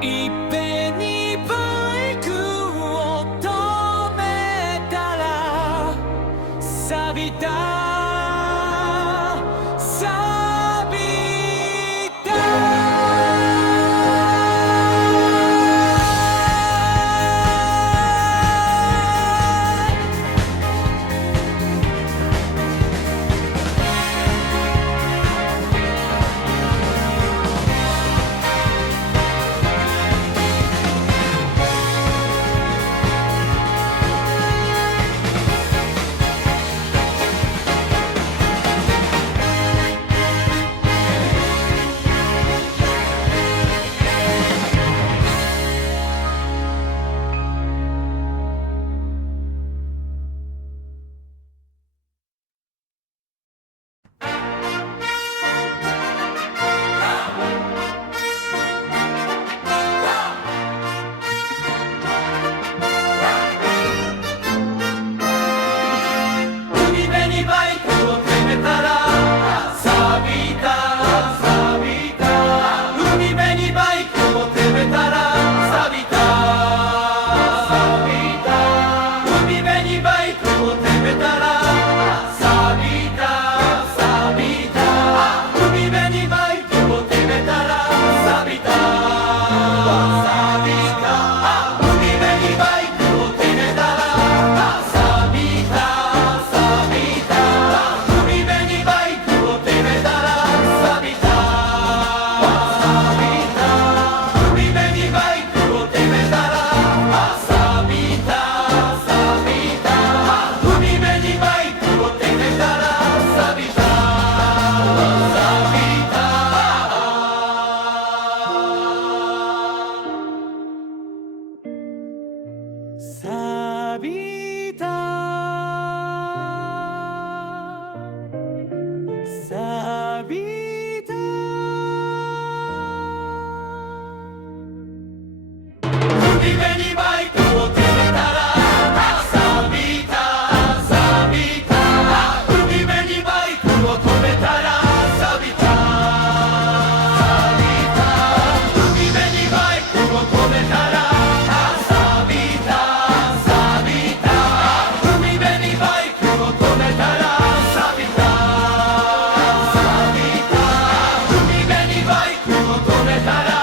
いっぺんにバイクを止めたら錆びた錆びた錆びた錆びた海辺にバイクを止めたら錆びた錆びた海辺にバイクを止めたら錆びた錆びた海辺にバイクを止めたら錆びた錆びた海辺にバイクを止めたら錆びた錆びた海辺にバイクを止めたら